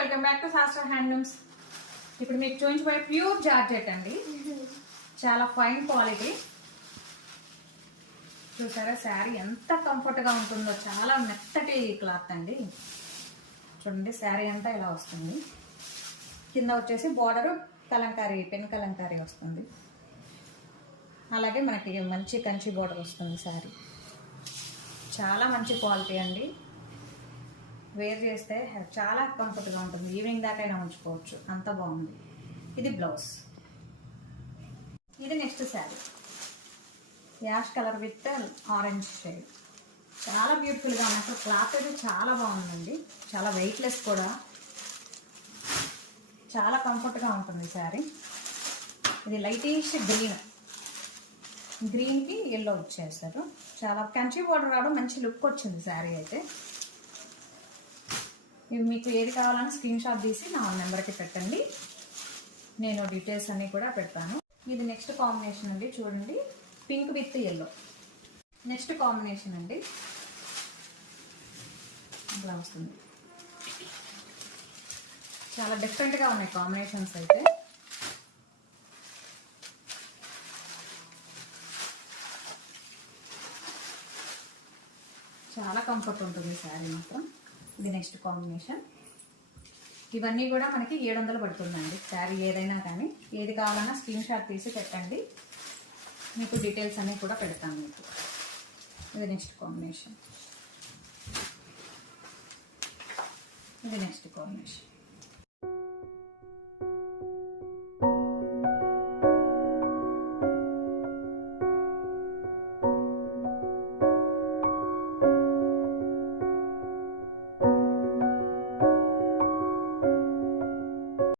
Welcome back to శాస్త్ర handlooms. ఇప్పుడు మీకు చూపించబోయే ప్యూర్ జార్జెట్ అండి. చాలా ఫైన్ క్వాలిటీ. చూసారా శారీ ఎంత కంఫర్ట్గా ఉంటుందో, చాలా మెత్తటి క్లాత్ అండి. చూడండి శారీ అంతా ఇలా వస్తుంది. కింద వచ్చేసి బోర్డర్ కలంకారీ, పెన్ కలంకారీ వస్తుంది. అలాగే మనకి మంచి కంచి బోర్డర్ వస్తుంది. శారీ చాలా మంచి క్వాలిటీ అండి. వేర్ చేస్తే చాలా కంఫర్ట్గా ఉంటుంది. ఈవినింగ్ దాకా అయినా ఉంచుకోవచ్చు, అంత బాగుంది. ఇది బ్లౌజ్. ఇది next sari ash colour with orange shade. చాలా బ్యూటిఫుల్గా ఉన్నట్టు క్లాత్ అయితే చాలా బాగుందండి. చాలా వెయిట్లెస్ కూడా, చాలా కంఫర్ట్గా ఉంటుంది శారీ. ఇది లైటిష్ గ్రీన్కి ఎల్లో ఇచ్చేస్తారు. చాలా కంచి బోర్డర్ రావడం మంచి లుక్ వచ్చింది శారీ అయితే. ఇవి మీకు ఏది కావాలని స్క్రీన్ షాట్ తీసి నా నెంబర్కి పెట్టండి, నేను డీటెయిల్స్ అన్నీ కూడా పెడతాను. ఇది నెక్స్ట్ కాంబినేషన్ అండి. చూడండి, pink with yellow next combination అండి. ఇలా వస్తుంది. చాలా డిఫరెంట్గా ఉన్నాయి కాంబినేషన్స్ అయితే. చాలా కంఫర్ట్ ఉంటుంది శారీ మాత్రం. ఇది నెక్స్ట్ కాంబినేషన్. ఇవన్నీ కూడా మనకి 700 పడుతుందండి శారీ. ఏదైనా కానీ ఏది కావాలన్నా స్క్రీన్ షాట్ తీసి పెట్టండి, మీకు డీటెయిల్స్ అన్నీ కూడా పెడతాను మీకు. ఇది నెక్స్ట్ కాంబినేషన్. ఇది నెక్స్ట్ కాంబినేషన్.